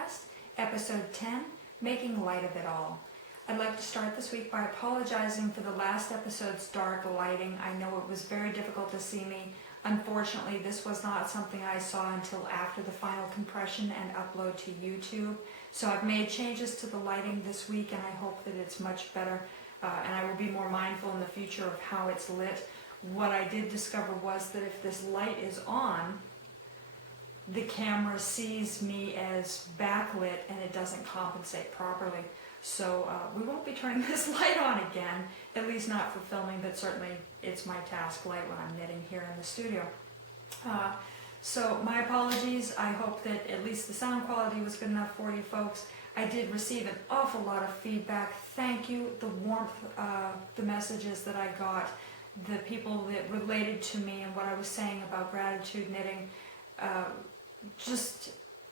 podcast, episode 10, Making Light of It All. I'd like to start this week by apologizing for the last episode's dark lighting. I know it was very difficult to see me. Unfortunately, this was not something I saw until after the final compression and upload to YouTube. So I've made changes to the lighting this week, and I hope that it's much better, and I will be more mindful in the future of how it's lit. What I did discover was that if this light is on, the camera sees me as backlit and it doesn't compensate properly. So we won't be turning this light on again, at least not for filming, but certainly it's my task light when I'm knitting here in the studio. So my apologies. I hope that at least the sound quality was good enough for you folks. I did receive an awful lot of feedback. Thank you. The warmth, the messages that I got, the people that related to me and what I was saying about gratitude knitting,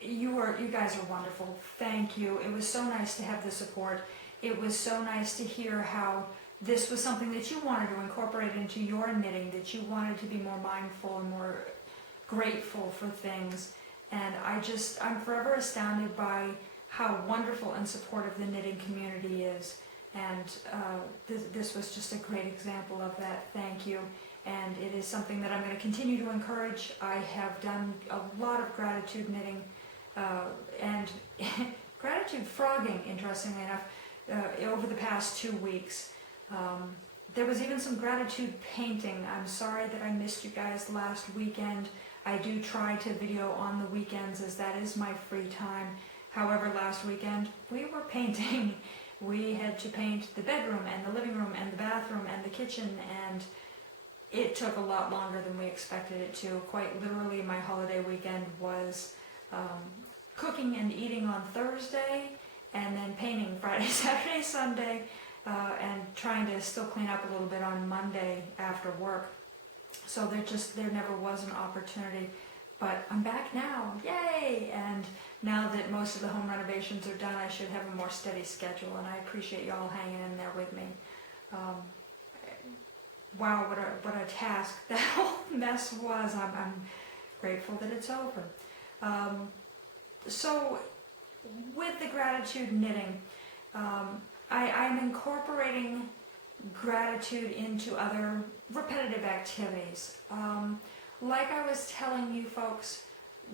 you guys are wonderful. Thank you. It was so nice to have the support. It was so nice to hear how this was something that you wanted to incorporate into your knitting, that you wanted to be more mindful and more grateful for things. And I'm forever astounded by how wonderful and supportive the knitting community is. And this was just a great example of that. Thank you. And it is something that I'm going to continue to encourage. I have done a lot of gratitude knitting and gratitude frogging, interestingly enough, over the past 2 weeks. There was even some gratitude painting. I'm sorry that I missed you guys last weekend. I do try to video on the weekends as that is my free time. However, last weekend we were painting. We had to paint the bedroom and the living room and the bathroom and the kitchen, and it took a lot longer than we expected it to. Quite literally, my holiday weekend was cooking and eating on Thursday, and then painting Friday, Saturday, Sunday, and trying to still clean up a little bit on Monday after work. So there never was an opportunity. But I'm back now, yay! And now that most of the home renovations are done, I should have a more steady schedule, and I appreciate y'all hanging in there with me. Wow, what a task that whole mess was. I'm grateful that it's over. So with the gratitude knitting, I'm incorporating gratitude into other repetitive activities. Like I was telling you folks,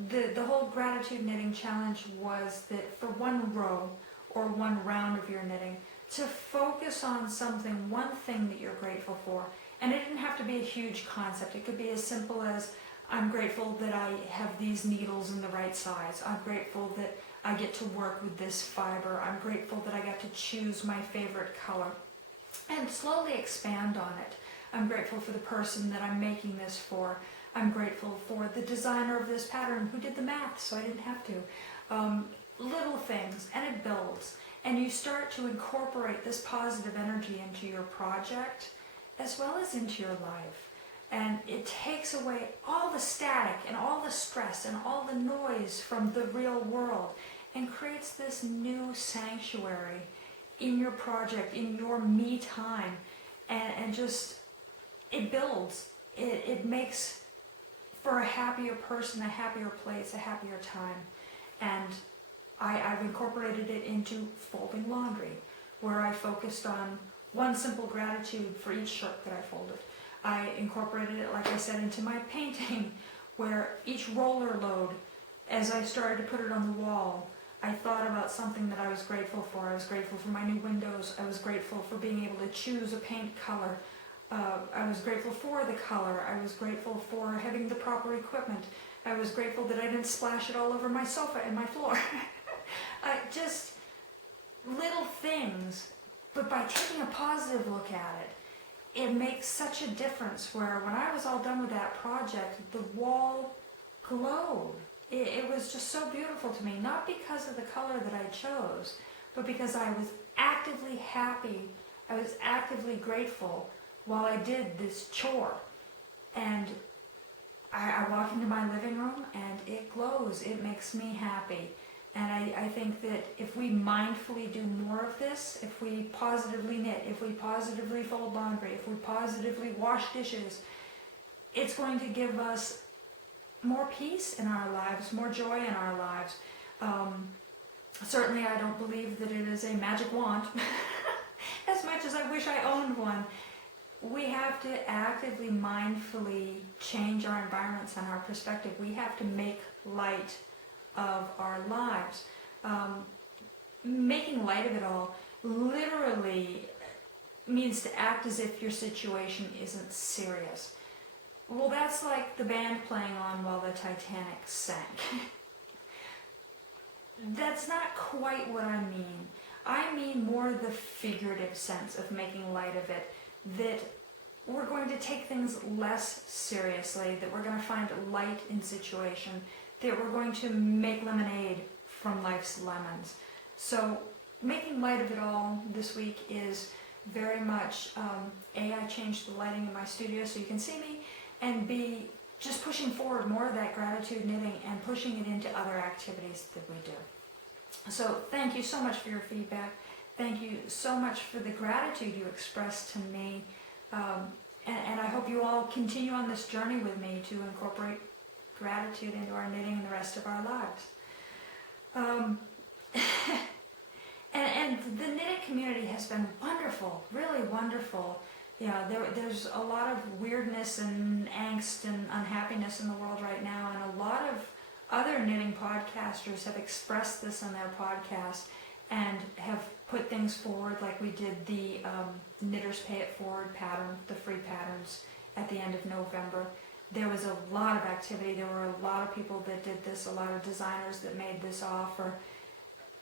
the whole gratitude knitting challenge was that for one row or one round of your knitting, to focus on something, one thing that you're grateful for. And it didn't have to be a huge concept. It could be as simple as, I'm grateful that I have these needles in the right size. I'm grateful that I get to work with this fiber. I'm grateful that I got to choose my favorite color. And slowly expand on it. I'm grateful for the person that I'm making this for. I'm grateful for the designer of this pattern who did the math so I didn't have to. Little things, and it builds. And you start to incorporate this positive energy into your project as well as into your life. And it takes away all the static and all the stress and all the noise from the real world and creates this new sanctuary in your project, in your me time. And just, it builds. It makes for a happier person, a happier place, a happier time. And I've incorporated it into folding laundry, where I focused on one simple gratitude for each shirt that I folded. I incorporated it, like I said, into my painting, where each roller load, as I started to put it on the wall, I thought about something that I was grateful for. I was grateful for my new windows. I was grateful for being able to choose a paint color. I was grateful for the color. I was grateful for having the proper equipment. I was grateful that I didn't splash it all over my sofa and my floor. Just little things, but by taking a positive look at it, it makes such a difference where when I was all done with that project, the wall glowed. It was just so beautiful to me, not because of the color that I chose, but because I was actively happy, I was actively grateful while I did this chore. And I walk into my living room and it glows. It makes me happy. And I think that if we mindfully do more of this, if we positively knit, if we positively fold laundry, if we positively wash dishes, it's going to give us more peace in our lives, more joy in our lives. Certainly I don't believe that it is a magic wand, as much as I wish I owned one. We have to actively, mindfully change our environments and our perspective. We have to make light of our lives. Making light of it all literally means to act as if your situation isn't serious. Well, that's like the band playing on while the Titanic sank. That's not quite what I mean. I mean more the figurative sense of making light of it, that we're going to take things less seriously, that we're going to find light in situation, that we're going to make lemonade from life's lemons. So making light of it all this week is very much, A, I changed the lighting in my studio so you can see me, and B, just pushing forward more of that gratitude knitting and pushing it into other activities that we do. So thank you so much for your feedback. Thank you so much for the gratitude you expressed to me. And I hope you all continue on this journey with me to incorporate gratitude into our knitting and the rest of our lives. And the knitting community has been wonderful, really wonderful. Yeah, there's a lot of weirdness and angst and unhappiness in the world right now, and a lot of other knitting podcasters have expressed this in their podcast and have put things forward, like we did the Knitters Pay It Forward pattern, the free patterns, at the end of November. There was a lot of activity. There were a lot of people that did this, a lot of designers that made this offer.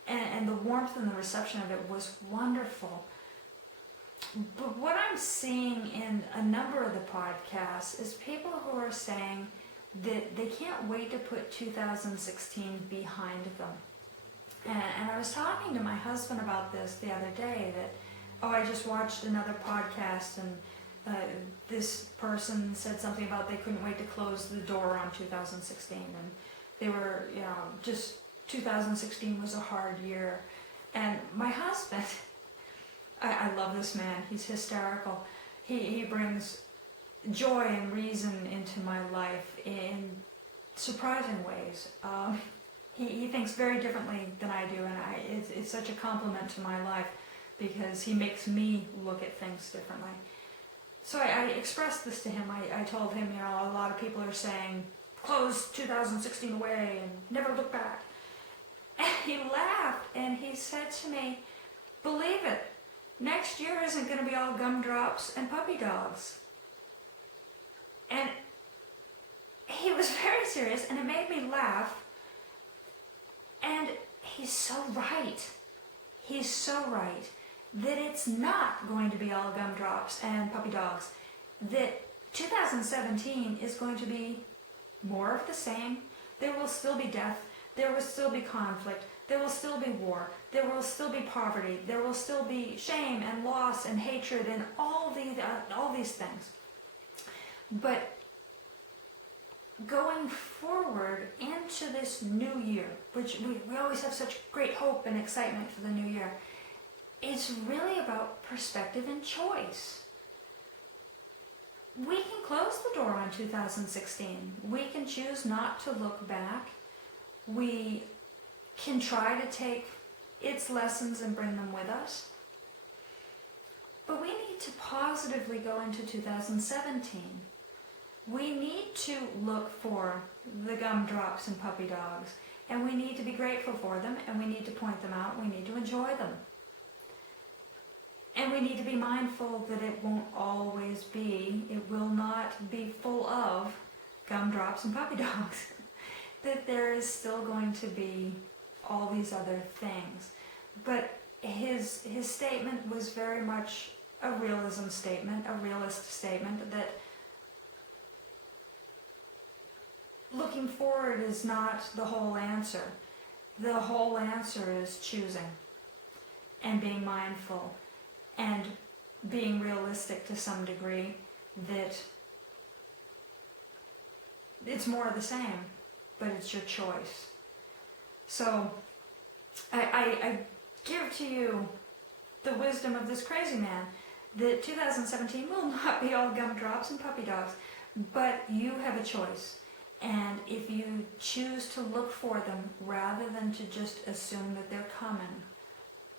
And the warmth and the reception of it was wonderful. But what I'm seeing in a number of the podcasts is people who are saying that they can't wait to put 2016 behind them. And I was talking to my husband about this the other day, that, I just watched another podcast and this person said something about they couldn't wait to close the door on 2016. And they were, just 2016 was a hard year. And my husband, I love this man, he's hysterical. He brings joy and reason into my life in surprising ways. He thinks very differently than I do, and it's such a compliment to my life because he makes me look at things differently. So I expressed this to him. I told him, a lot of people are saying, close 2016 away and never look back. And he laughed and he said to me, believe it, next year isn't going to be all gumdrops and puppy dogs. And he was very serious, and it made me laugh. And he's so right. He's so right that it's not going to be all gumdrops and puppy dogs. That 2017 is going to be more of the same. There will still be death. There will still be conflict. There will still be war. There will still be poverty. There will still be shame and loss and hatred and all these things. But going forward into this new year, which we always have such great hope and excitement for the new year, it's really about perspective and choice. We can close the door on 2016. We can choose not to look back. We can try to take its lessons and bring them with us. But we need to positively go into 2017. We need to look for the gumdrops and puppy dogs, and we need to be grateful for them, and we need to point them out, we need to enjoy them. And we need to be mindful that it won't always be, it will not be full of gumdrops and puppy dogs. That there is still going to be all these other things. But his statement was very much a realism statement, a realist statement, that looking forward is not the whole answer. The whole answer is choosing and being mindful and being realistic to some degree, that it's more of the same, but it's your choice. So I give to you the wisdom of this crazy man that 2017 will not be all gumdrops and puppy dogs, but you have a choice. And if you choose to look for them rather than to just assume that they're coming,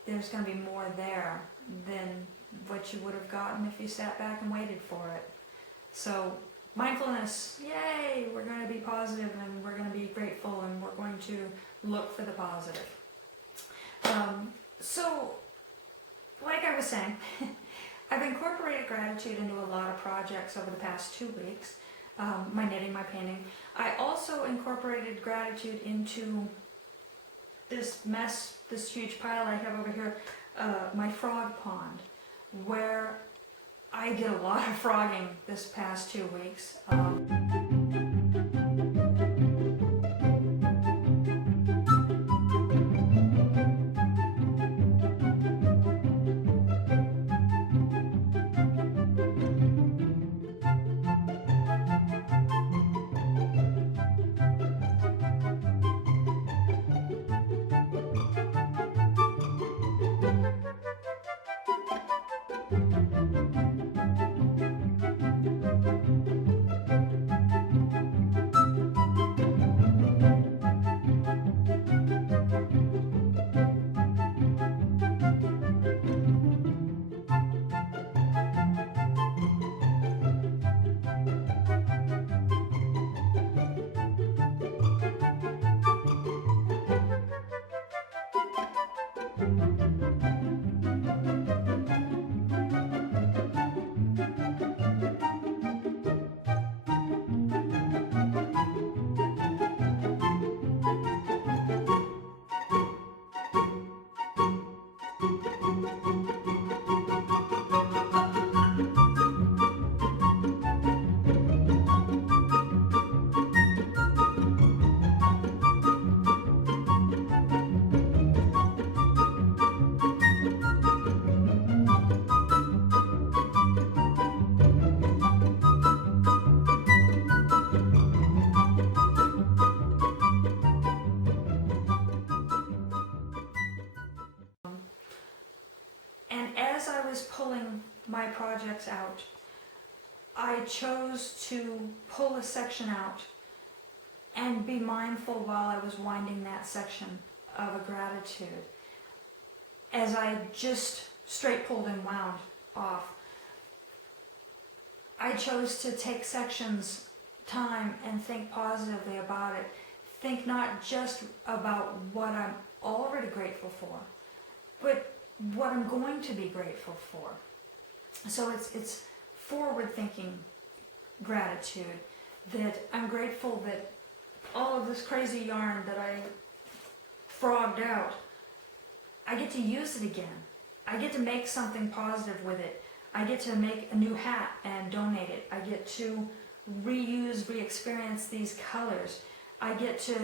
there's going to be more there than what you would have gotten if you sat back and waited for it. So mindfulness, yay, we're going to be positive and we're going to be grateful and we're going to look for the positive. So, like I was saying, I've incorporated gratitude into a lot of projects over the past 2 weeks. My knitting, my painting. I also incorporated gratitude into this mess, this huge pile I have over here, my frog pond, where I did a lot of frogging this past 2 weeks. And as I was pulling my projects out, I chose to pull a section out and be mindful while I was winding that section of a gratitude. As I just straight pulled and wound off, I chose to take sections, time, and think positively about it. Think not just about what I'm already grateful for, but what I'm going to be grateful for. So it's forward-thinking gratitude, that I'm grateful that all of this crazy yarn that I frogged out, I get to use it again. I get to make something positive with it. I get to make a new hat and donate it. I get to reuse, re-experience these colors. I get to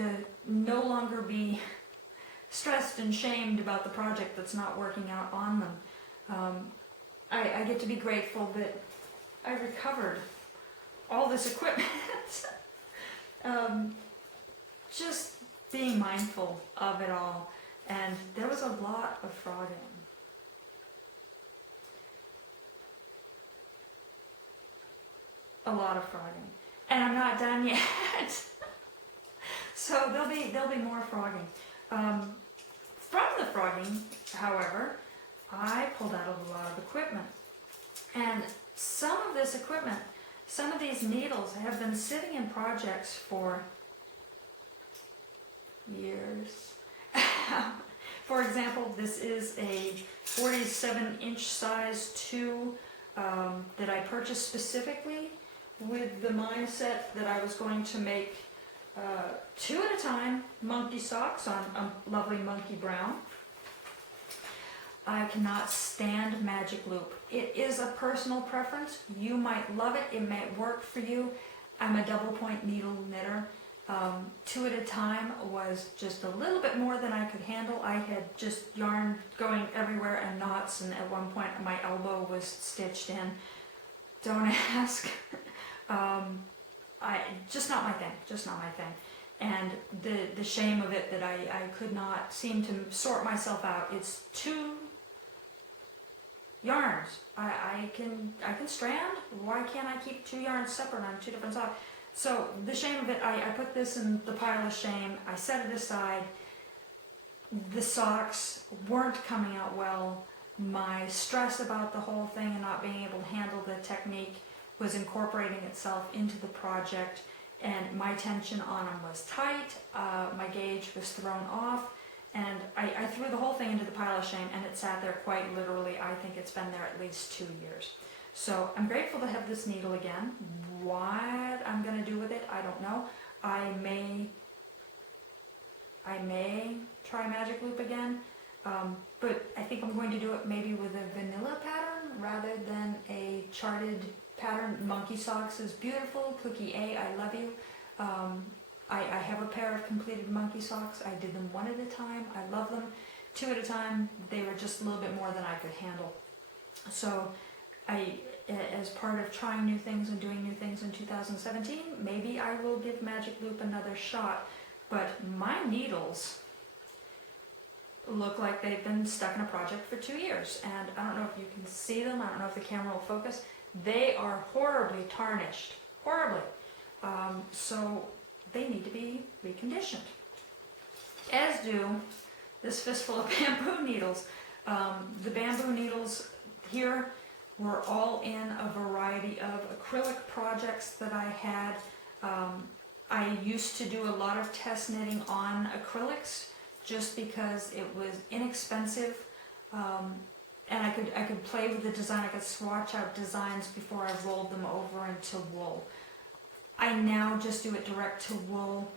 no longer be stressed and shamed about the project that's not working out on them. I get to be grateful that I recovered all this equipment. Just being mindful of it all. And there was a lot of frogging. A lot of frogging. And I'm not done yet. So there'll be more frogging. From the frogging, however, I pulled out a lot of equipment. And some of this equipment, some of these needles have been sitting in projects for years. For example, this is a 47-inch size 2 that I purchased specifically with the mindset that I was going to make 2 at a time monkey socks on a lovely monkey brown. I cannot stand magic loop. It is a personal preference. You might love it. It might work for you. I'm a double point needle knitter. 2 at a time was just a little bit more than I could handle. I had just yarn going everywhere and knots, and at one point my elbow was stitched in. Don't ask. Just not my thing. Just not my thing. And the shame of it that I could not seem to sort myself out. It's 2 yarns. I can strand. Why can't I keep 2 yarns separate on 2 different socks? So the shame of it, I put this in the pile of shame, I set it aside. The socks weren't coming out well. My stress about the whole thing and not being able to handle the technique was incorporating itself into the project, and my tension on them was tight, my gauge was thrown off, and I threw the whole thing into the pile of shame, and it sat there quite literally. I think it's been there at least 2 years. So I'm grateful to have this needle again. What I'm going to do with it, I don't know. I may try magic loop again, but I think I'm going to do it maybe with a vanilla pattern rather than a charted pattern. Monkey socks is beautiful. Cookie A, I love you. I have a pair of completed monkey socks. I did them 1 at a time. I love them. 2 at a time, they were just a little bit more than I could handle. So as part of trying new things and doing new things in 2017, maybe I will give Magic Loop another shot. But my needles look like they've been stuck in a project for 2 years. And I don't know if you can see them. I don't know if the camera will focus. They are horribly tarnished. Horribly. So they need to be reconditioned. As do this fistful of bamboo needles. The bamboo needles here were all in a variety of acrylic projects that I had. I used to do a lot of test knitting on acrylics just because it was inexpensive, and I could play with the design. I could swatch out designs before I rolled them over into wool. I now just do it direct to wool,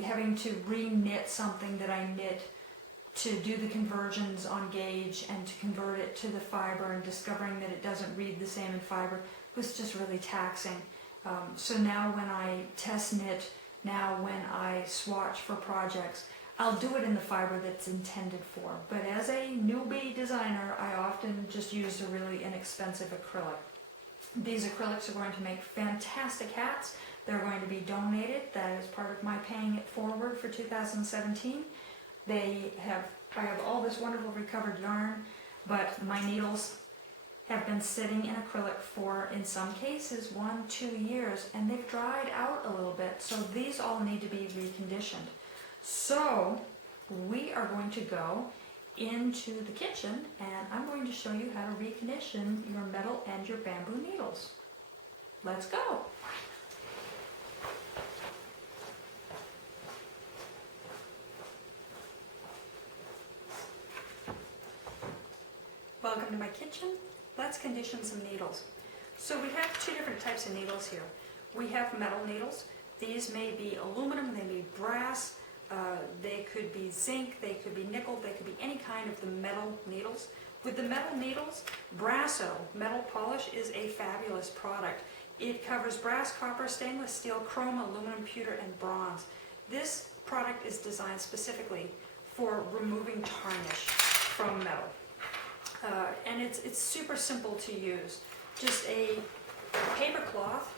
having to re-knit something that I knit to do the conversions on gauge and to convert it to the fiber, and discovering that it doesn't read the same in fiber was just really taxing. So now when I test knit, now when I swatch for projects, I'll do it in the fiber that's intended for. But as a newbie designer, I often just use a really inexpensive acrylic. These acrylics are going to make fantastic hats. They're going to be donated. That is part of my paying it forward for 2017. I have all this wonderful recovered yarn, but my needles have been sitting in acrylic for, in some cases, 1-2 years, and they've dried out a little bit, so these all need to be reconditioned. So we are going to go into the kitchen, and I'm going to show you how to recondition your metal and your bamboo needles. Let's go! Welcome to my kitchen. Let's condition some needles. So we have 2 different types of needles here. We have metal needles. These may be aluminum, they may be brass, they could be zinc, they could be nickel, they could be any kind of the metal needles. With the metal needles, Brasso metal polish is a fabulous product. It covers brass, copper, stainless steel, chrome, aluminum, pewter, and bronze. This product is designed specifically for removing tarnish from metal. And it's super simple to use. Just a paper cloth,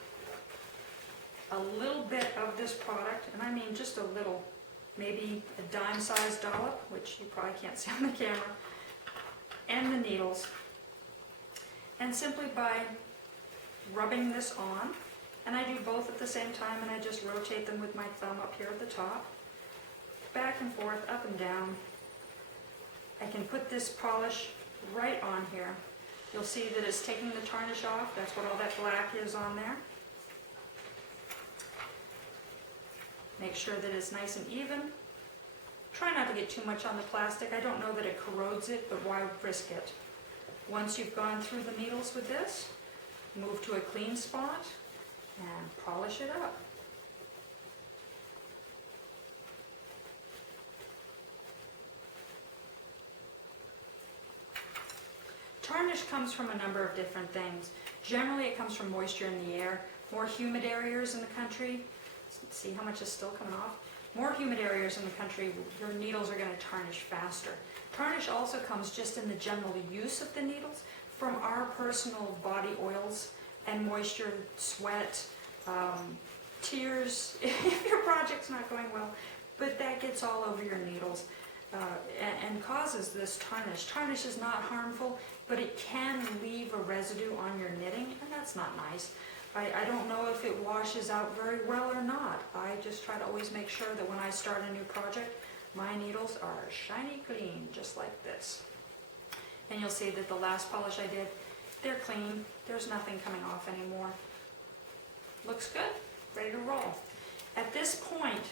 a little bit of this product, and I mean just a little, maybe a dime-sized dollop, which you probably can't see on the camera, and the needles. And simply by rubbing this on, and I do both at the same time, and I just rotate them with my thumb up here at the top, back and forth, up and down. I can put this polish right on here. You'll see that it's taking the tarnish off. That's what all that black is on there. Make sure that it's nice and even. Try not to get too much on the plastic. I don't know that it corrodes it, but why risk it? Once you've gone through the needles with this, move to a clean spot and polish it up. Tarnish comes from a number of different things. Generally it comes from moisture in the air. More humid areas in the country, see how much is still coming off? More humid areas in the country, your needles are going to tarnish faster. Tarnish also comes just in the general use of the needles from our personal body oils and moisture, sweat, tears, if your project's not going well, but that gets all over your needles and causes this tarnish. Tarnish is not harmful, but it can leave a residue on your knitting, and that's not nice. I don't know if it washes out very well or not. I just try to always make sure that when I start a new project, my needles are shiny clean, just like this. And you'll see that the last polish I did, they're clean. There's nothing coming off anymore. Looks good, ready to roll. At this point,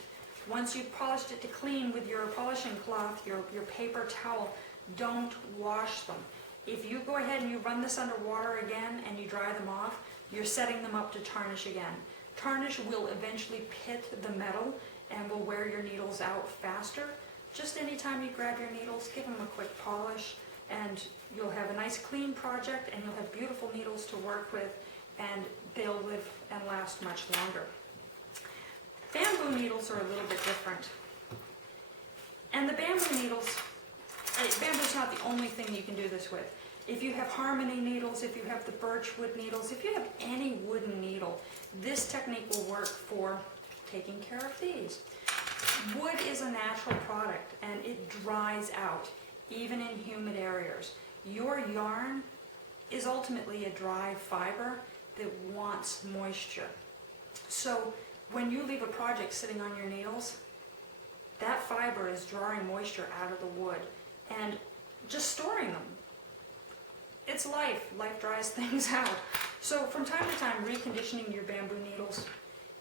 once you've polished it to clean with your polishing cloth, your paper towel, don't wash them. If you go ahead and you run this under water again and you dry them off, you're setting them up to tarnish again. Tarnish will eventually pit the metal and will wear your needles out faster. Just anytime you grab your needles, give them a quick polish, and you'll have a nice clean project, and you'll have beautiful needles to work with, and they'll live and last much longer. Bamboo needles are a little bit different. And the bamboo needles, bamboo's not the only thing you can do this with. If you have harmony needles, if you have the birch wood needles, if you have any wooden needle, this technique will work for taking care of these. Wood is a natural product and it dries out, even in humid areas. Your yarn is ultimately a dry fiber that wants moisture. So when you leave a project sitting on your needles, that fiber is drawing moisture out of the wood and just storing them. It's life. Life dries things out. So from time to time, reconditioning your bamboo needles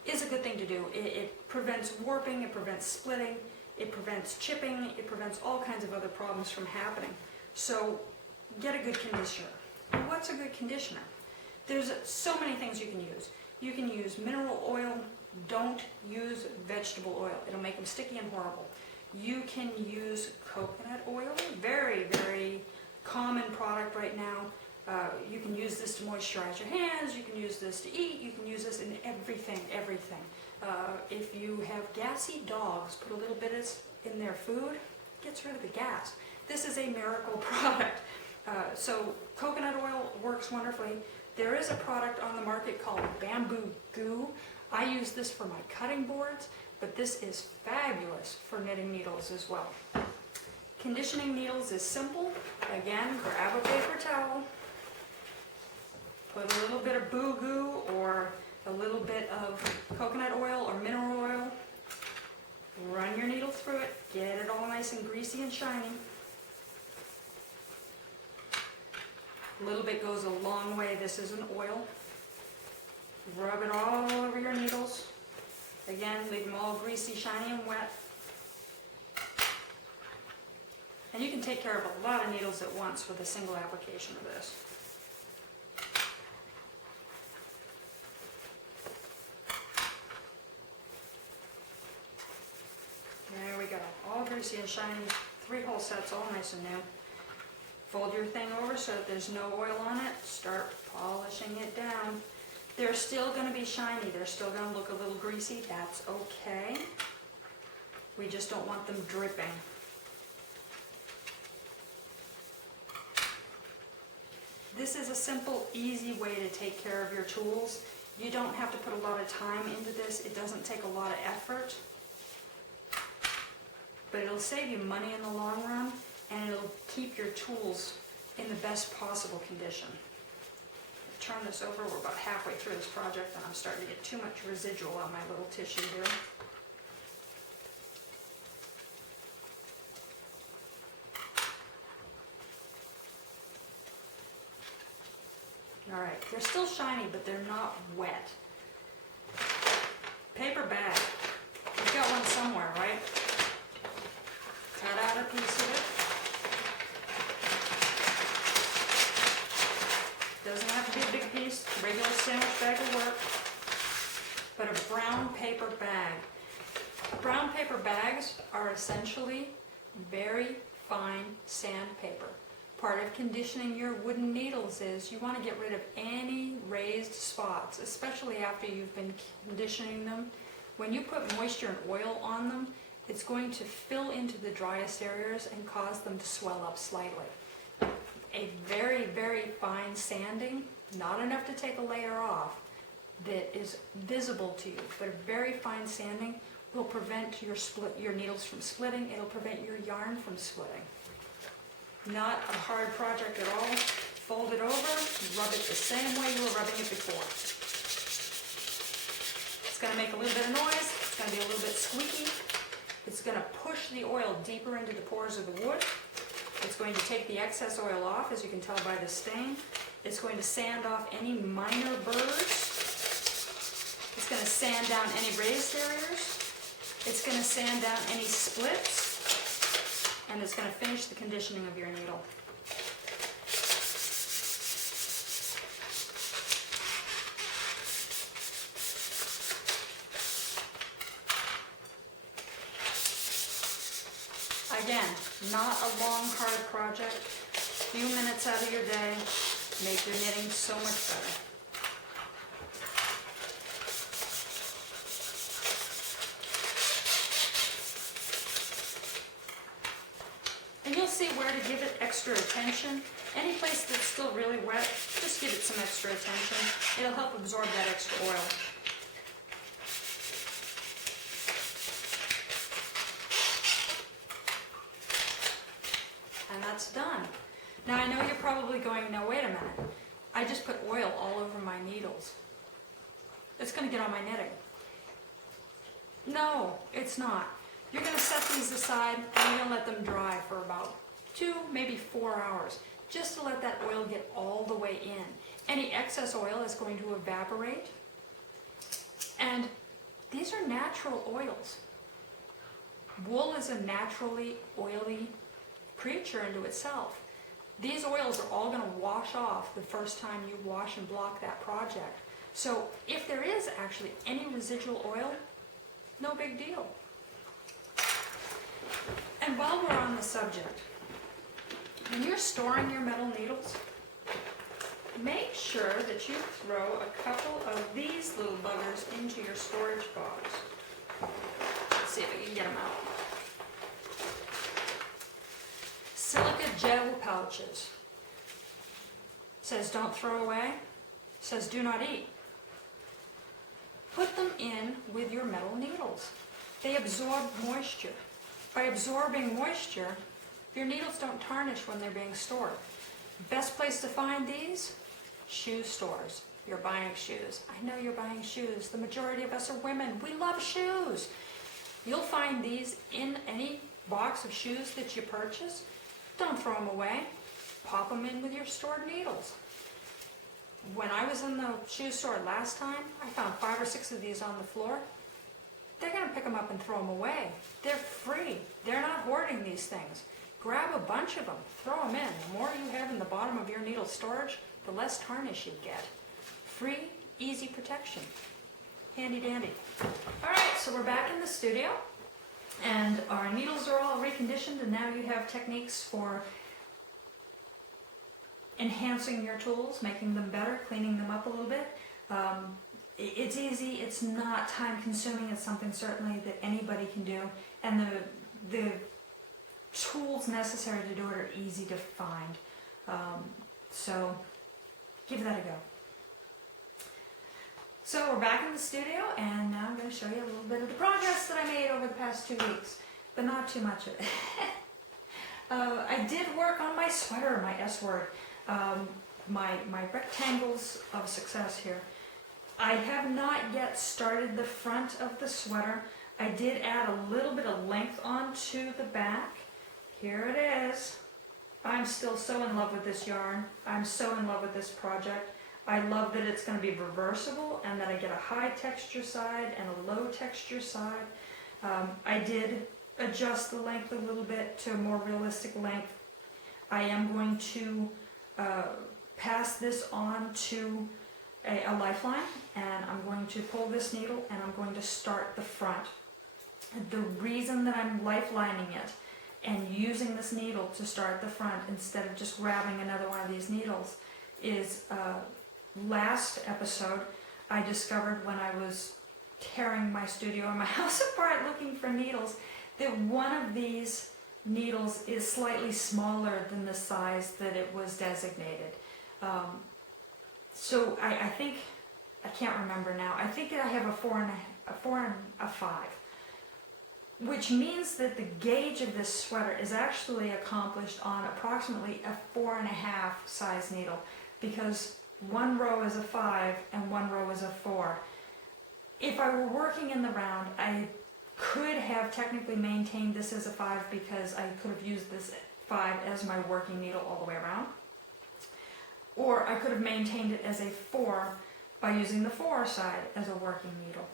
is a good thing to do. It prevents warping, it prevents splitting, it prevents chipping, it prevents all kinds of other problems from happening. So get a good conditioner. What's a good conditioner? There's so many things you can use. You can use mineral oil. Don't use vegetable oil. It'll make them sticky and horrible. You can use coconut oil. Very, very common product right now. You can use this to moisturize your hands, you can use this to eat, you can use this in everything. If you have gassy dogs, put a little bit in their food, gets rid of the gas. This is a miracle product. So coconut oil works wonderfully. There is a product on the market called bamboo goo. I use this for my cutting boards, but this is fabulous for knitting needles as well. Conditioning needles is simple. Again, grab a paper towel, put a little bit of boo goo or a little bit of coconut oil or mineral oil, run your needle through it, get it all nice and greasy and shiny. A little bit goes a long way. This is an oil. Rub it all over your needles. Again, leave them all greasy, shiny, and wet. And you can take care of a lot of needles at once with a single application of this. There we go. All greasy and shiny. 3 whole sets, all nice and new. Fold your thing over so that there's no oil on it. Start polishing it down. They're still going to be shiny. They're still going to look a little greasy. That's okay. We just don't want them dripping. This is a simple, easy way to take care of your tools. You don't have to put a lot of time into this. It doesn't take a lot of effort. But it'll save you money in the long run, and it'll keep your tools in the best possible condition. Turn this over. We're about halfway through this project, and I'm starting to get too much residual on my little tissue here. Alright, they're still shiny, but they're not wet. Paper bag. You've got one somewhere, right? Cut out a piece of it. Doesn't have to be a big piece. Regular sandwich bag will work. But a brown paper bag. Brown paper bags are essentially very fine sandpaper. Part of conditioning your wooden needles is you want to get rid of any raised spots, especially after you've been conditioning them. When you put moisture and oil on them, it's going to fill into the driest areas and cause them to swell up slightly. A very, very fine sanding, not enough to take a layer off, that is visible to you, but a very fine sanding will prevent your needles from splitting. It'll prevent your yarn from splitting. Not a hard project at all. Fold it over, rub it the same way you were rubbing it before. going to make a little bit of noise. It's going to be a little bit squeaky. It's going to push the oil deeper into the pores of the wood. It's going to take the excess oil off, as you can tell by the stain. It's going to sand off any minor burrs. It's going to sand down any raised areas. It's going to sand down any splits. And it's going to finish the conditioning of your needle. Again, not a long, hard project. A few minutes out of your day, make your knitting so much better. And you'll see where to give it extra attention. Any place that's still really wet, just give it some extra attention. It'll help absorb that extra oil. And that's done. Now I know you're probably going, no, wait a minute. I just put oil all over my needles. It's going to get on my knitting. No, it's not. You're going to set these aside and you're going to let them dry for about 2, maybe 4 hours, just to let that oil get all the way in. Any excess oil is going to evaporate. And these are natural oils. Wool is a naturally oily creature into itself. These oils are all going to wash off the first time you wash and block that project. So if there is actually any residual oil, no big deal. And while we're on the subject, when you're storing your metal needles, make sure that you throw a couple of these little buggers into your storage box. Let's see if we can get them out. Silica gel pouches. Says don't throw away. Says do not eat. Put them in with your metal needles. They absorb moisture. By absorbing moisture, your needles don't tarnish when they're being stored. Best place to find these? Shoe stores. You're buying shoes. I know you're buying shoes. The majority of us are women. We love shoes. You'll find these in any box of shoes that you purchase. Don't throw them away. Pop them in with your stored needles. When I was in the shoe store last time, I found 5 or 6 of these on the floor. They're going to pick them up and throw them away. They're free. They're not hoarding these things. Grab a bunch of them. Throw them in. The more you have in the bottom of your needle storage, the less tarnish you get. Free, easy protection. Handy dandy. All right, so we're back in the studio. And our needles are all reconditioned, and now you have techniques for enhancing your tools, making them better, cleaning them up a little bit. It's easy, it's not time consuming, it's something certainly that anybody can do, and the tools necessary to do it are easy to find. So give that a go. So we're back in the studio, and now I'm going to show you a little bit of the progress that I made over the past 2 weeks, but not too much of it. I did work on my sweater, my S word, my rectangles of success here. I have not yet started the front of the sweater. I did add a little bit of length onto the back. Here it is. I'm still so in love with this yarn. I'm so in love with this project. I love that it's going to be reversible and that I get a high texture side and a low texture side. I did adjust the length a little bit to a more realistic length. I am going to pass this on to a lifeline, and I'm going to pull this needle and I'm going to start the front. The reason that I'm lifelining it and using this needle to start the front instead of just grabbing another one of these needles is last episode I discovered when I was tearing my studio and my house apart looking for needles that one of these needles is slightly smaller than the size that it was designated. So I think, I can't remember now, I think I have a 4 and a 5, which means that the gauge of this sweater is actually accomplished on approximately a 4.5 size needle, because one row is a 5 and one row is a 4. If I were working in the round, I could have technically maintained this as a 5 because I could have used this 5 as my working needle all the way around. Or I could have maintained it as a 4 by using the 4 side as a working needle.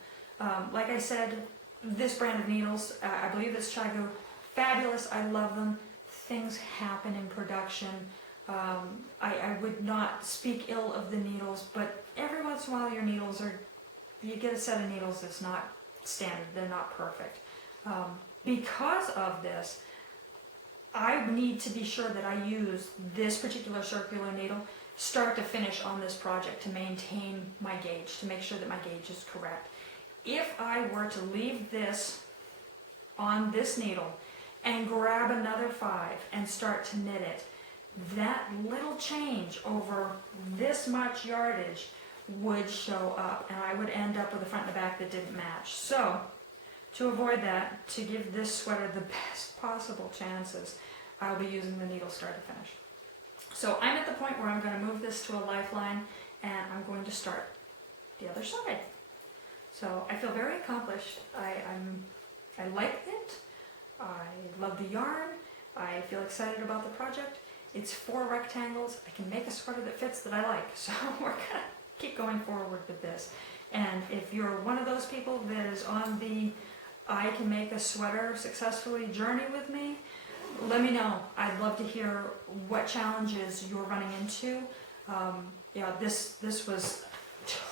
Like I said, this brand of needles, I believe it's Chigo, fabulous, I love them. Things happen in production. I would not speak ill of the needles, but every once in a while your needles are, you get a set of needles that's not standard, they're not perfect. Because of this, I need to be sure that I use this particular circular needle start to finish on this project to maintain my gauge, to make sure that my gauge is correct. If I were to leave this on this needle and grab another 5 and start to knit it, that little change over this much yardage would show up, and I would end up with a front and a back that didn't match. So, to avoid that, to give this sweater the best possible chances, I'll be using the needle start to finish. So I'm at the point where I'm going to move this to a lifeline, and I'm going to start the other side. So I feel very accomplished. I like it. I love the yarn. I feel excited about the project. It's 4 rectangles. I can make a sweater that fits that I like. So we're going to keep going forward with this. And if you're one of those people that is on the I can make a sweater successfully journey with me, let me know. I'd love to hear what challenges you're running into. Yeah, this was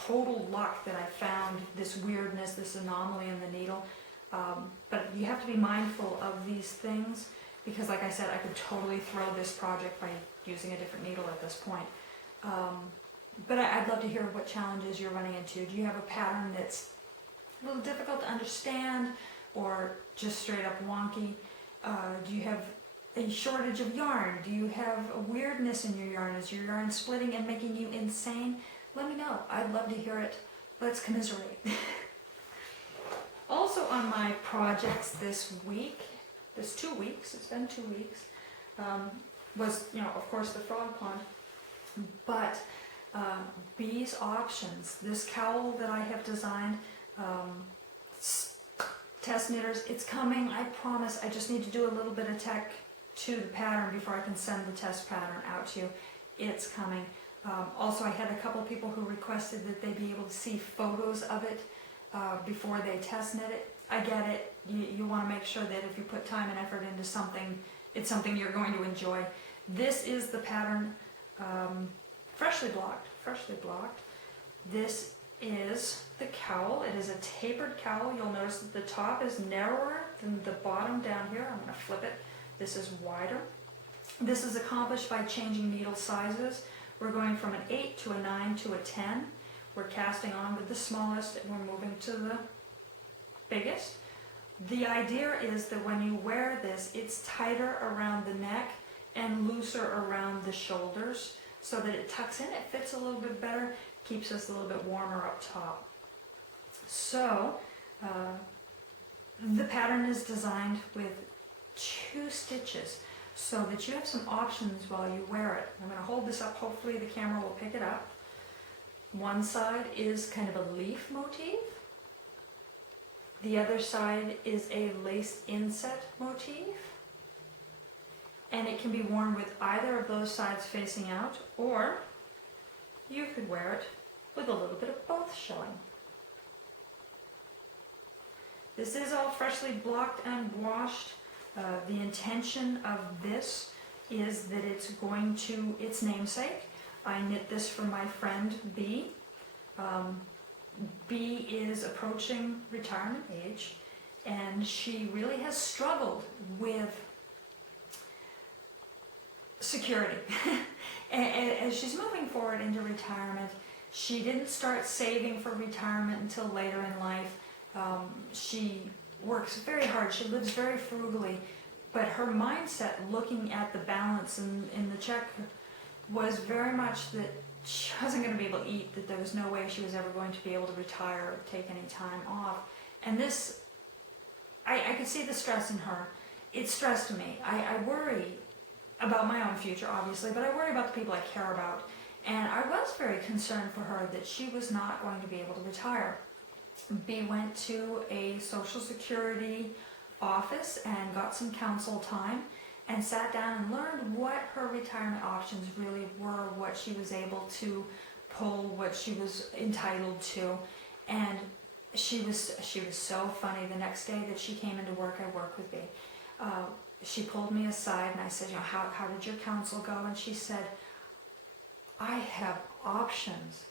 total luck that I found this weirdness, this anomaly in the needle. But you have to be mindful of these things because, like I said, I could totally throw this project by using a different needle at this point. But I'd love to hear what challenges you're running into. Do you have a pattern that's a little difficult to understand or just straight up wonky? Do you have a shortage of yarn? Do you have a weirdness in your yarn? Is your yarn splitting and making you insane? Let me know. I'd love to hear it. Let's commiserate. Also on my projects this week, this 2 weeks, it's been 2 weeks, was, of course the frog pond, but bees options. This cowl that I have designed, test knitters, it's coming, I promise. I just need to do a little bit of tech to the pattern before I can send the test pattern out to you. It's coming. Also, I had a couple people who requested that they be able to see photos of it before they test knit it. I get it. You want to make sure that if you put time and effort into something, it's something you're going to enjoy. This is the pattern, freshly blocked. This is the cowl. It is a tapered cowl. You'll notice that the top is narrower than the bottom down here. I'm going to flip it. This is wider. This is accomplished by changing needle sizes. We're going from an 8 to a 9 to a 10. We're casting on with the smallest and we're moving to the biggest. The idea is that when you wear this, it's tighter around the neck and looser around the shoulders so that it tucks in, it fits a little bit better, keeps us a little bit warmer up top. So the pattern is designed with 2 stitches so that you have some options while you wear it. I'm going to hold this up, hopefully the camera will pick it up. One side is kind of a leaf motif. The other side is a lace inset motif. And it can be worn with either of those sides facing out, or you could wear it with a little bit of both showing. This is all freshly blocked and washed. The intention of this is that it's going to its namesake. I knit this for my friend B. B is approaching retirement age, and she really has struggled with security. As she's moving forward into retirement, she didn't start saving for retirement until later in life. She works very hard, she lives very frugally, but her mindset looking at the balance in the check was very much that she wasn't going to be able to eat, that there was no way she was ever going to be able to retire or take any time off. And this, I could see the stress in her. It stressed me. I worry about my own future, obviously, but I worry about the people I care about. And I was very concerned for her that she was not going to be able to retire. B went to a Social Security office and got some counsel time and sat down and learned what her retirement options really were, what she was able to pull, what she was entitled to. And she was so funny. The next day that she came into work, I work with B. She pulled me aside and I said, how did your counsel go? And she said, I have options.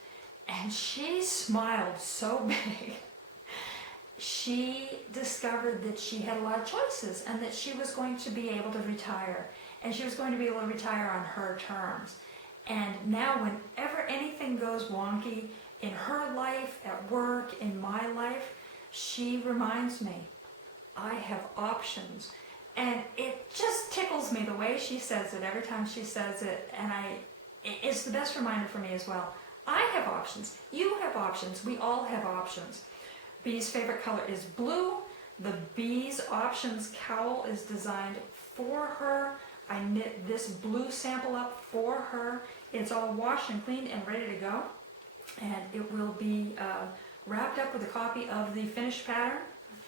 And she smiled so big. She discovered that she had a lot of choices and that she was going to be able to retire. And she was going to be able to retire on her terms. And now whenever anything goes wonky in her life, at work, in my life, she reminds me, I have options. And it just tickles me the way she says it every time she says it. And it's the best reminder for me as well. I have options. You have options. We all have options. Bee's favorite color is blue. The Bee's Options cowl is designed for her. I knit this blue sample up for her. It's all washed and cleaned and ready to go. And it will be wrapped up with a copy of the finished pattern.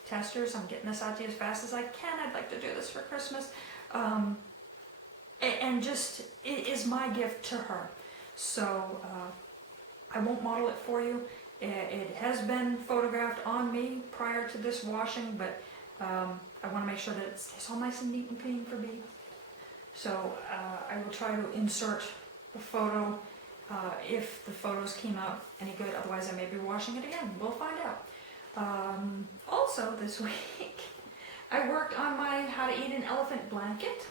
Testers, I'm getting this out to you as fast as I can. I'd like to do this for Christmas. And just, it is my gift to her. So I won't model it for you. It has been photographed on me prior to this washing, but I want to make sure that it stays all nice and neat and clean for me. So I will try to insert a photo if the photos came out any good. Otherwise, I may be washing it again. We'll find out. Also this week, I worked on my How to Eat an Elephant blanket.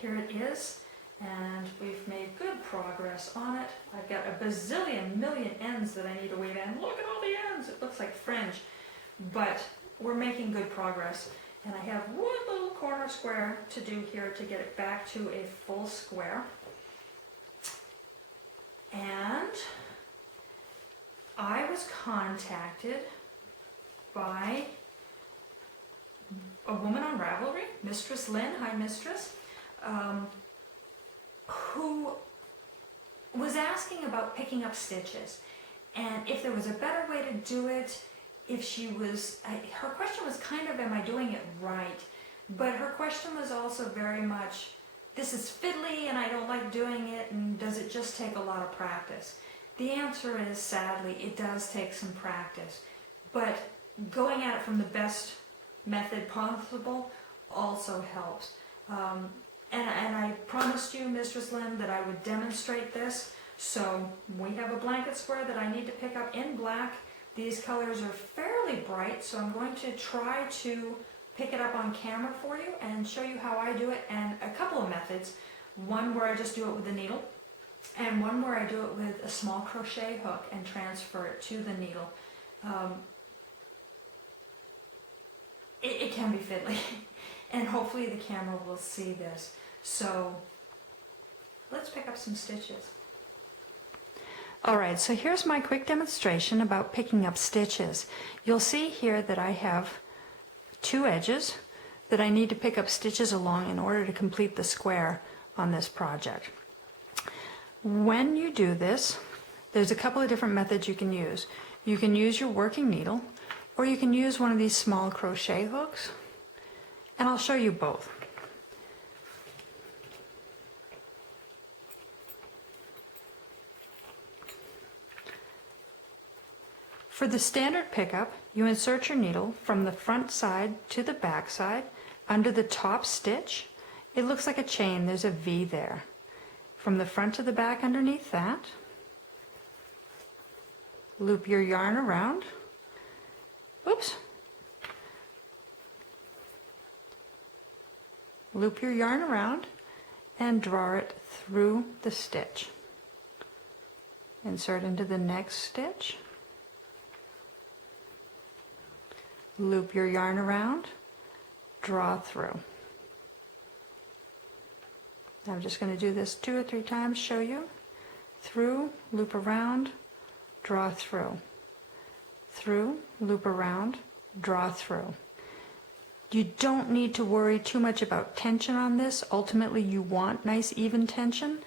Here it is, and we've made good progress on it. I've got a bazillion million ends that I need to weave in. Look at all the ends! It looks like fringe, but we're making good progress. And I have one little corner square to do here to get it back to a full square. And I was contacted by a woman on Ravelry, Mistress Lynn, hi Mistress, who was asking about picking up stitches and if there was a better way to do it. If she was, her question was kind of, am I doing it right? But her question was also very much, this is fiddly and I don't like doing it, and does it just take a lot of practice? The answer is, sadly, it does take some practice, but going at it from the best method possible also helps. And I promised you, Mistress Lynn, that I would demonstrate this. So we have a blanket square that I need to pick up in black. These colors are fairly bright, so I'm going to try to pick it up on camera for you and show you how I do it, and a couple of methods. One where I just do it with the needle, and one where I do it with a small crochet hook and transfer it to the needle. It can be fiddly, and hopefully the camera will see this. So let's pick up some stitches. Alright, so here's my quick demonstration about picking up stitches. You'll see here that I have two edges that I need to pick up stitches along in order to complete the square on this project. When you do this, there's a couple of different methods you can use. You can use your working needle, or you can use one of these small crochet hooks, and I'll show you both. For the standard pickup, you insert your needle from the front side to the back side under the top stitch. It looks like a chain, there's a V there. From the front to the back underneath that, loop your yarn around. Oops. Loop your yarn around and draw it through the stitch. Insert into the next stitch. Loop your yarn around, draw through. I'm just going to do this 2 or 3 times, show you. Through, loop around, draw through. Through, loop around, draw through. You don't need to worry too much about tension on this. Ultimately, you want nice even tension,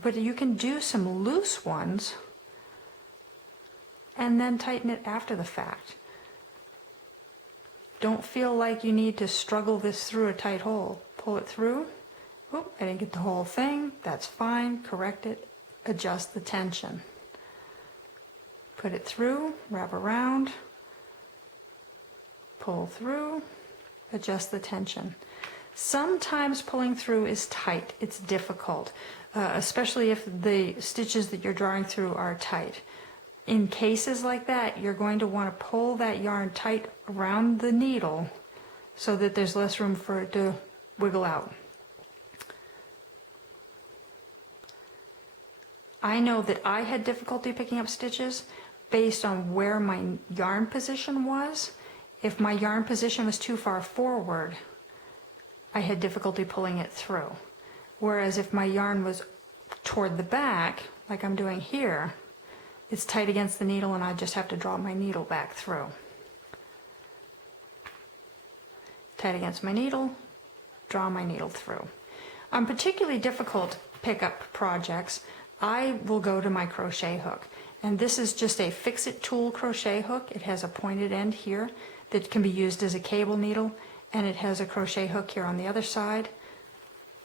but you can do some loose ones and then tighten it after the fact. Don't feel like you need to struggle this through a tight hole. Pull it through. Oop, I didn't get the whole thing. That's fine. Correct it. Adjust the tension. Put it through, wrap around, pull through, adjust the tension. Sometimes pulling through is tight. It's difficult, especially if the stitches that you're drawing through are tight. In cases like that, you're going to want to pull that yarn tight around the needle so that there's less room for it to wiggle out. I know that I had difficulty picking up stitches based on where my yarn position was. If my yarn position was too far forward, I had difficulty pulling it through. Whereas if my yarn was toward the back, like I'm doing here, it's tight against the needle and I just have to draw my needle back through. Tight against my needle, draw my needle through. On particularly difficult pickup projects, I will go to my crochet hook. And this is just a fix-it tool crochet hook. It has a pointed end here that can be used as a cable needle, and it has a crochet hook here on the other side.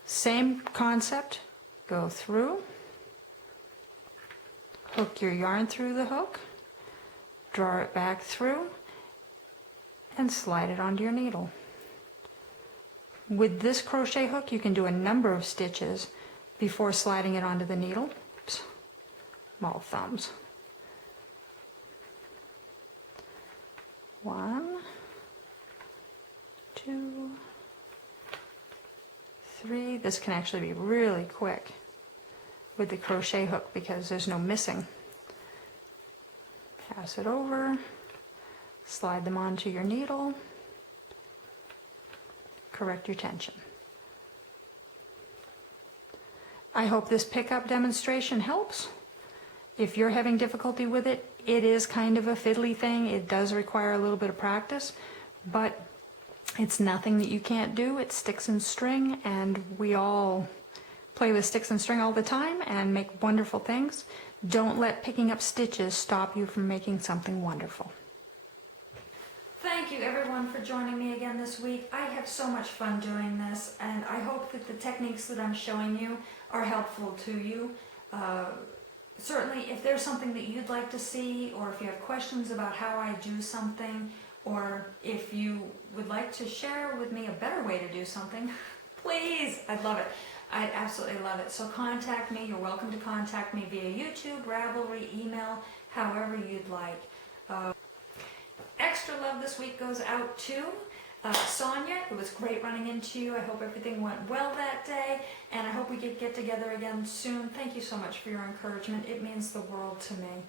Same concept. Go through, hook your yarn through the hook, draw it back through, and slide it onto your needle. With this crochet hook, you can do a number of stitches before sliding it onto the needle. Oops, small thumbs. 1, 2, 3. This can actually be really quick with the crochet hook because there's no missing. Pass it over, slide them onto your needle, correct your tension. I hope this pickup demonstration helps. If you're having difficulty with it, it is kind of a fiddly thing. It does require a little bit of practice, but it's nothing that you can't do. It's sticks and string, and we all play with sticks and string all the time and make wonderful things. Don't let picking up stitches stop you from making something wonderful. Thank you everyone for joining me again this week. I have so much fun doing this, and I hope that the techniques that I'm showing you are helpful to you. Certainly, if there's something that you'd like to see, or if you have questions about how I do something, or if you would like to share with me a better way to do something, please, I'd love it. I'd absolutely love it. So contact me. You're welcome to contact me via YouTube, Ravelry, email, however you'd like. Extra love this week goes out to Sonia. It was great running into you. I hope everything went well that day, and I hope we get together again soon. Thank you so much for your encouragement. It means the world to me.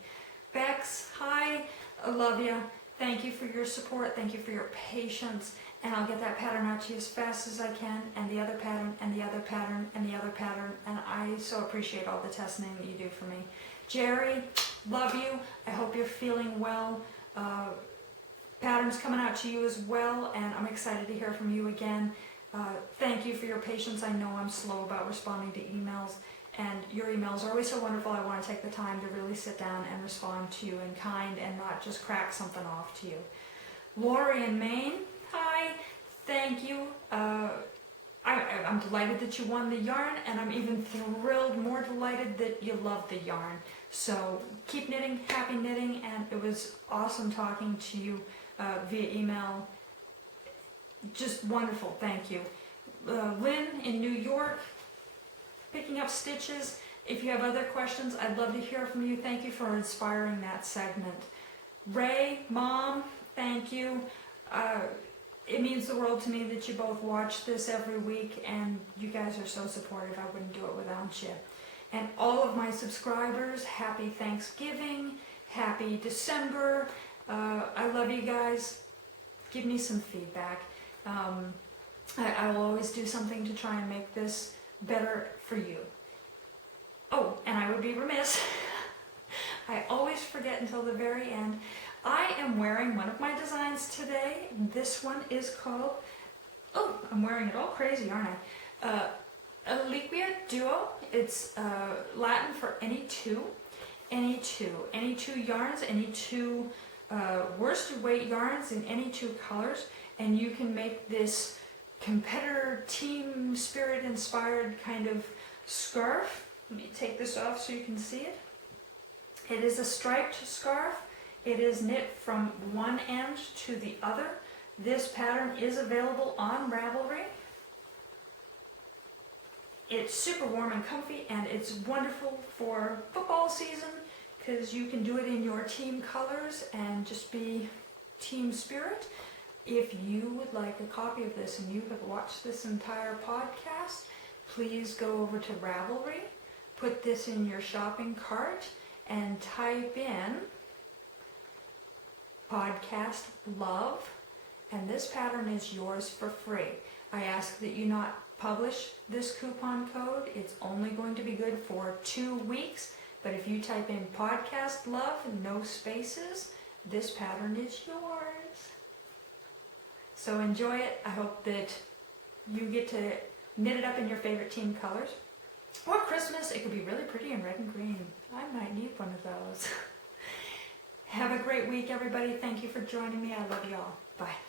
Bex, hi. I love you. Thank you for your support. Thank you for your patience. And I'll get that pattern out to you as fast as I can, and the other pattern, and the other pattern, and the other pattern. And I so appreciate all the testing that you do for me. Jerry, love you. I hope you're feeling well. Patterns coming out to you as well, and I'm excited to hear from you again. Thank you for your patience. I know I'm slow about responding to emails, and your emails are always so wonderful. I want to take the time to really sit down and respond to you in kind and not just crack something off to you. Lori in Maine, hi, thank you. I'm delighted that you won the yarn, and I'm even thrilled, more delighted that you love the yarn. So keep knitting, happy knitting, and it was awesome talking to you via email. Just wonderful, thank you. Lynn in New York, picking up stitches. If you have other questions, I'd love to hear from you. Thank you for inspiring that segment. Ray, Mom, thank you. It means the world to me that you both watch this every week, and you guys are so supportive. I wouldn't do it without you. And all of my subscribers, happy Thanksgiving, happy December. I love you guys. Give me some feedback. I will always do something to try and make this better for you. Oh, and I would be remiss. I always forget until the very end. I am wearing one of my designs today. This one is called, oh, I'm wearing it all crazy, aren't I? Aliquia Duo. It's Latin for any two. any two yarns, any two worsted weight yarns in any two colors, and you can make this competitor team spirit inspired kind of scarf. Let me take this off so you can see it. It is a striped scarf. It is knit from one end to the other. This pattern is available on Ravelry. It's super warm and comfy, and it's wonderful for football season because you can do it in your team colors and just be team spirit. If you would like a copy of this and you have watched this entire podcast, please go over to Ravelry, put this in your shopping cart, and type in podcast love, and this pattern is yours for free. I ask that you not publish this coupon code. It's only going to be good for 2 weeks, but if you type in podcast love, no spaces, this pattern is yours. So enjoy it. I hope that you get to knit it up in your favorite team colors. Or Christmas, it could be really pretty in red and green. I might need one of those. Have a great week, everybody. Thank you for joining me. I love you all. Bye.